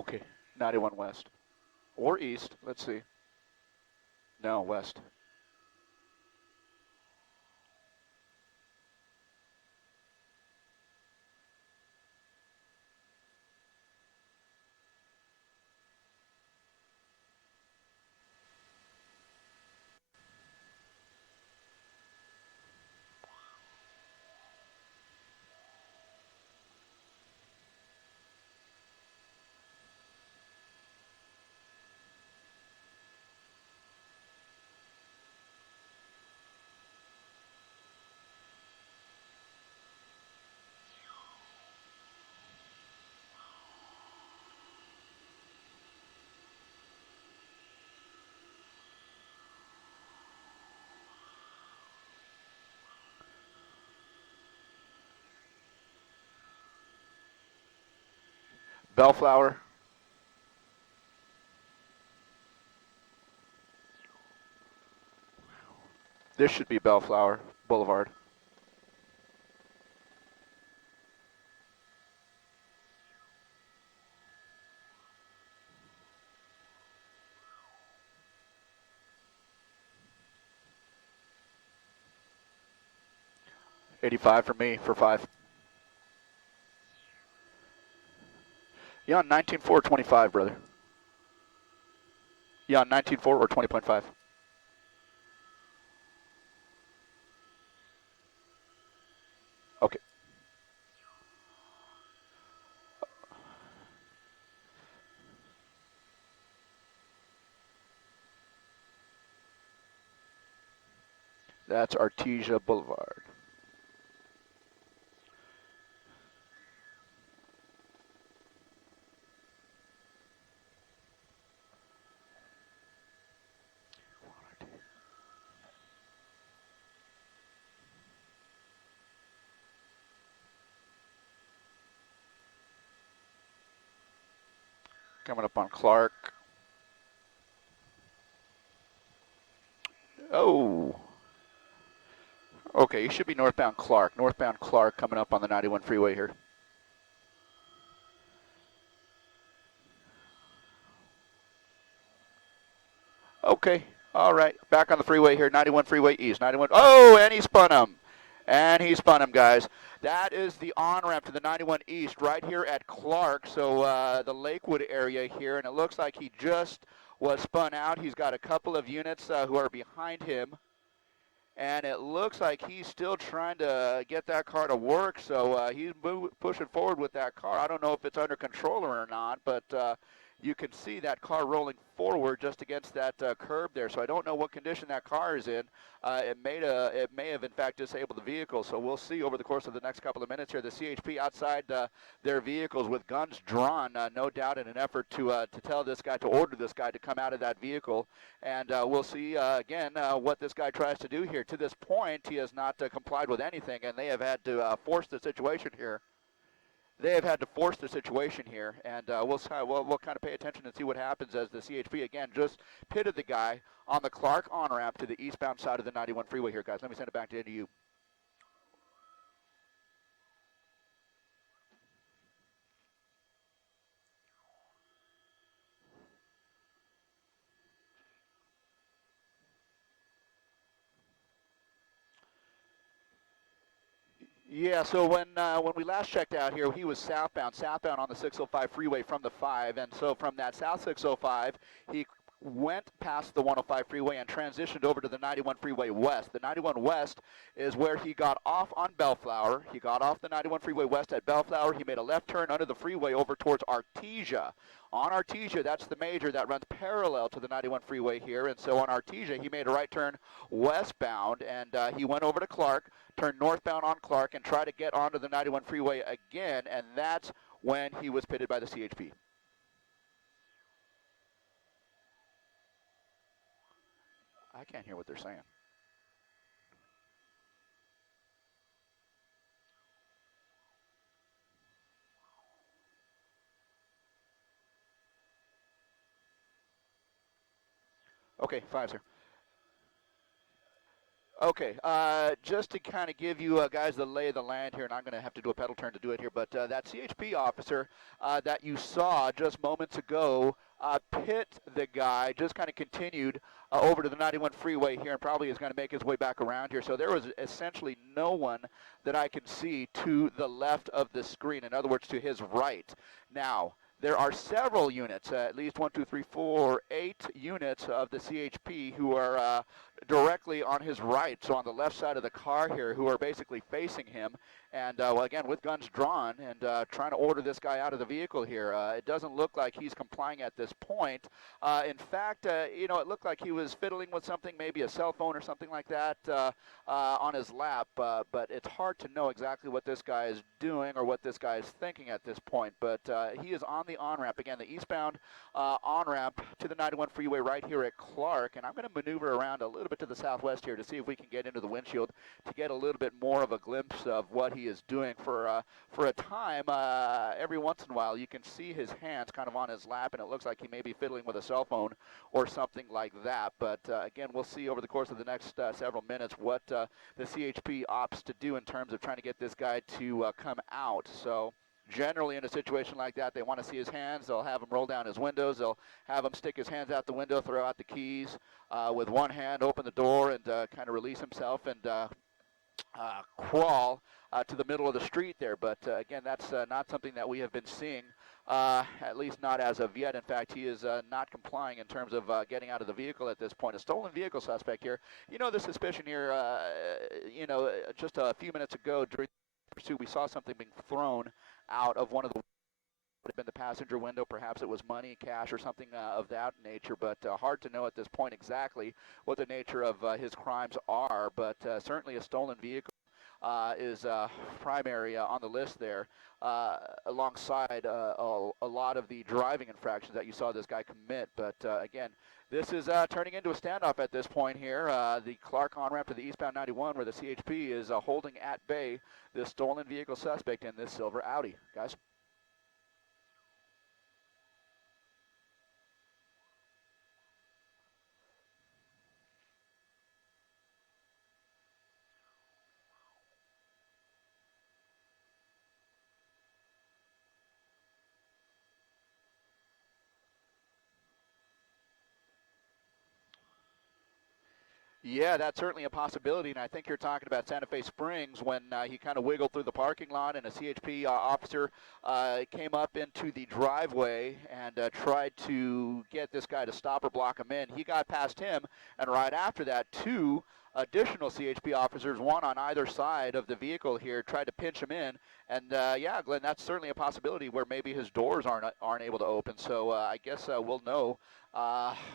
Okay, 91 west. Or east, let's see. No, west. Bellflower. This should be Bellflower Boulevard. '85 for me for 5. You on 19.4 or 25, brother? You on 19.4 or 20.5? Okay. That's Artesia Boulevard. Coming up on Clark. Oh. Okay, you should be northbound Clark. Northbound Clark coming up on the 91 freeway here. Okay, all right. Back on the freeway here, 91 freeway east. 91. Oh, and he spun him. And he spun him, guys. That is the on-ramp to the 91 east right here at Clark, so the Lakewood area here, and it looks like he just was spun out. He's got a couple of units who are behind him, and it looks like he's still trying to get that car to work, so he's pushing forward with that car. I don't know if it's under control or not, but you can see that car rolling forward just against that curb there. So I don't know what condition that car is in. It may have in fact disabled the vehicle. So we'll see over the course of the next couple of minutes here. The CHP outside their vehicles with guns drawn, no doubt in an effort to tell this guy, to order this guy to come out of that vehicle. And we'll see again what this guy tries to do here. To this point, he has not complied with anything, and they have had to force the situation here. They have had to force the situation here, and we'll kind of pay attention and see what happens as the CHP, again, just pitted the guy on the Clark on-ramp to the eastbound side of the 91 freeway here, guys. Let me send it back to you. Yeah, so when we last checked out here, he was southbound on the 605 freeway from the 5, and so from that south 605, he went past the 105 freeway and transitioned over to the 91 freeway west. The 91 west is where he got off on Bellflower. He got off the 91 freeway west at Bellflower. He made a left turn under the freeway over towards Artesia. On Artesia, that's the major that runs parallel to the 91 freeway here, and so on Artesia, he made a right turn westbound, and he went over to Clark, turned northbound on Clark, and tried to get onto the 91 freeway again, and that's when he was pitted by the CHP. I can't hear what they're saying. Okay, 5 sir. Okay, just to kind of give you guys the lay of the land here, and I'm going to have to do a pedal turn to do it here, but that CHP officer that you saw just moments ago pit the guy, just kind of continued over to the 91 freeway here and probably is going to make his way back around here. So there was essentially no one that I can see to the left of the screen, in other words, to his right. Now, there are several units, at least 1, 2, 3, 4, 8 units of the CHP who are directly on his right, so on the left side of the car here, who are basically facing him, and well, again, with guns drawn and trying to order this guy out of the vehicle here. It doesn't look like he's complying at this point. In fact, you know, it looked like he was fiddling with something, maybe a cell phone or something like that on his lap, but it's hard to know exactly what this guy is doing or what this guy is thinking at this point, but he is on the on-ramp. Again, the eastbound on-ramp to the 91 freeway right here at Clark, and I'm going to maneuver around a little bit to the southwest here to see if we can get into the windshield to get a little bit more of a glimpse of what he is doing. For a time, every once in a while, you can see his hands kind of on his lap, and it looks like he may be fiddling with a cell phone or something like that. But again, we'll see over the course of the next several minutes what the CHP opts to do in terms of trying to get this guy to come out. So generally in a situation like that, they want to see his hands. They'll have him roll down his windows. They'll have him stick his hands out the window, throw out the keys with one hand, open the door, and kind of release himself and crawl to the middle of the street there. But again, that's not something that we have been seeing, at least not as of yet. In fact, he is not complying in terms of getting out of the vehicle at this point. A stolen vehicle suspect here. You know, the suspicion here, you know, just a few minutes ago during the pursuit, we saw something being thrown out of one of the would have been the passenger window. Perhaps it was money, cash, or something of that nature, but hard to know at this point exactly what the nature of his crimes are, but certainly a stolen vehicle is primary on the list there, alongside a lot of the driving infractions that you saw this guy commit. But again, this is turning into a standoff at this point here. The Clark on-ramp to the eastbound 91 where the CHP is holding at bay this stolen vehicle suspect in this silver Audi. Guys? Yeah, that's certainly a possibility, and I think you're talking about Santa Fe Springs when he kind of wiggled through the parking lot and a CHP officer came up into the driveway and tried to get this guy to stop or block him in. He got past him, and right after that, two additional CHP officers, one on either side of the vehicle here, tried to pinch him in. And yeah, Glenn, that's certainly a possibility where maybe his doors aren't able to open. So I guess we'll know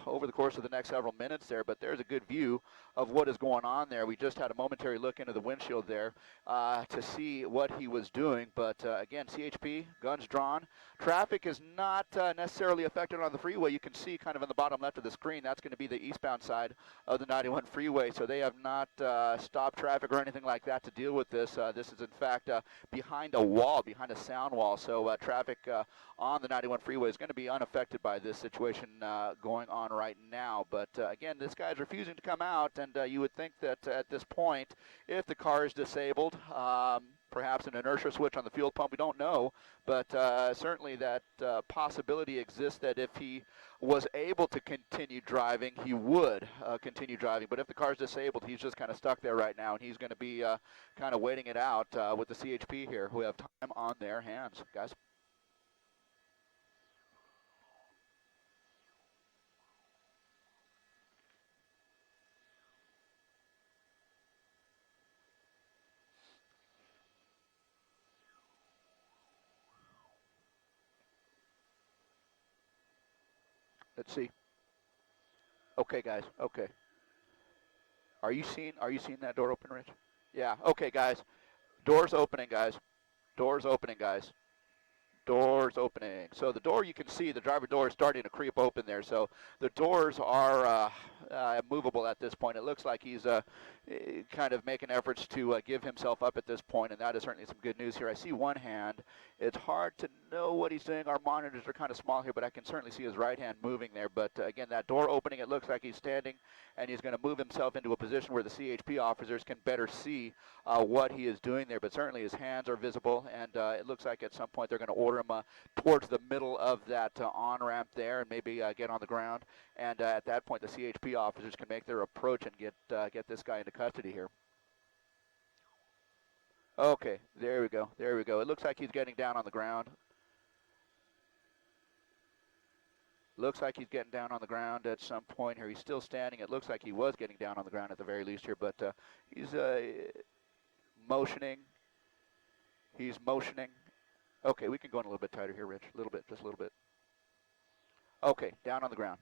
over the course of the next several minutes there, but there's a good view of what is going on there. We just had a momentary look into the windshield there to see what he was doing, but again, CHP, guns drawn. Traffic is not necessarily affected on the freeway. You can see kind of in the bottom left of the screen, that's going to be the eastbound side of the 91 freeway, so they have not stopped traffic or anything like that to deal with this. This is in fact behind a wall, behind a sound wall, so traffic on the 91 freeway is going to be unaffected by this situation going on right now. But again, this guy's refusing to come out, and you would think that at this point, if the car is disabled, perhaps an inertia switch on the fuel pump, we don't know, but certainly that possibility exists that if he was able to continue driving, he would continue driving. But if the car's disabled, he's just kind of stuck there right now, and he's going to be kind of waiting it out with the CHP here, who have time on their hands. Guys? Let's see. Okay, guys. Okay. Are you seeing that door open, Rich? Yeah. Okay, guys. Doors opening, guys. Doors opening, guys. Doors opening. So the door, you can see the driver door is starting to creep open there. So the doors are movable at this point. It looks like he's kind of making efforts to give himself up at this point, and that is certainly some good news here. I see one hand. It's hard to know what he's doing. Our monitors are kind of small here, but I can certainly see his right hand moving there. But again, that door opening, it looks like he's standing, and he's going to move himself into a position where the CHP officers can better see what he is doing there. But certainly his hands are visible, and it looks like at some point they're going to order him towards the middle of that on-ramp there and maybe get on the ground. And at that point, the CHP officers can make their approach and get this guy into custody here. Okay, there we go. There we go. It looks like he's getting down on the ground. Looks like he's getting down on the ground at some point here. He's still standing. It looks like he was getting down on the ground at the very least here, but he's motioning. He's motioning. Okay, we can go in a little bit tighter here, Rich. A little bit, just a little bit. Okay, down on the ground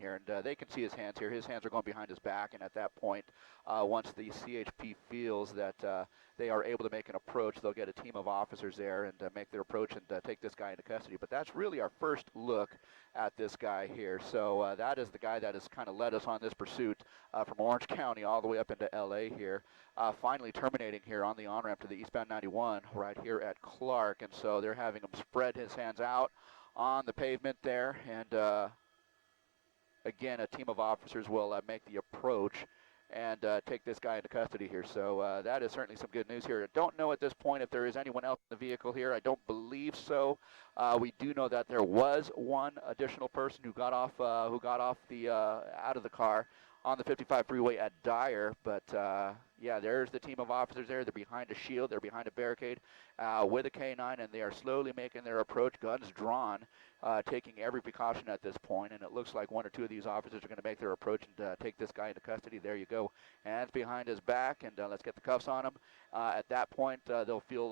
here, and they can see his hands here. His hands are going behind his back, and at that point, once the CHP feels that they are able to make an approach, they'll get a team of officers there and make their approach and take this guy into custody. But that's really our first look at this guy here. So that is the guy that has kind of led us on this pursuit from Orange County all the way up into LA here, finally terminating here on the on-ramp to the eastbound 91 right here at Clark. And so they're having him spread his hands out on the pavement there, and again, a team of officers will make the approach and take this guy into custody here. So that is certainly some good news here. I don't know at this point if there is anyone else in the vehicle here. I don't believe so. We do know that there was one additional person who got off the out of the car on the 55 freeway at Dyer, but yeah, there's the team of officers there. They're behind a shield, they're behind a barricade with a K9, and they are slowly making their approach, guns drawn, taking every precaution at this point, and it looks like one or two of these officers are going to make their approach and take this guy into custody. There you go. Hands behind his back, and let's get the cuffs on him. At that point, they'll feel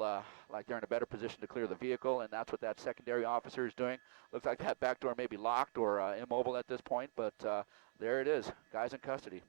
like they're in a better position to clear the vehicle, and that's what that secondary officer is doing. Looks like that back door may be locked or immobile at this point, but there it is. Guy's in custody.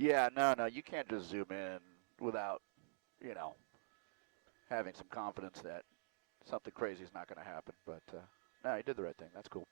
Yeah, no, you can't just zoom in without, you know, having some confidence that something crazy is not going to happen. But no, he did the right thing. That's cool.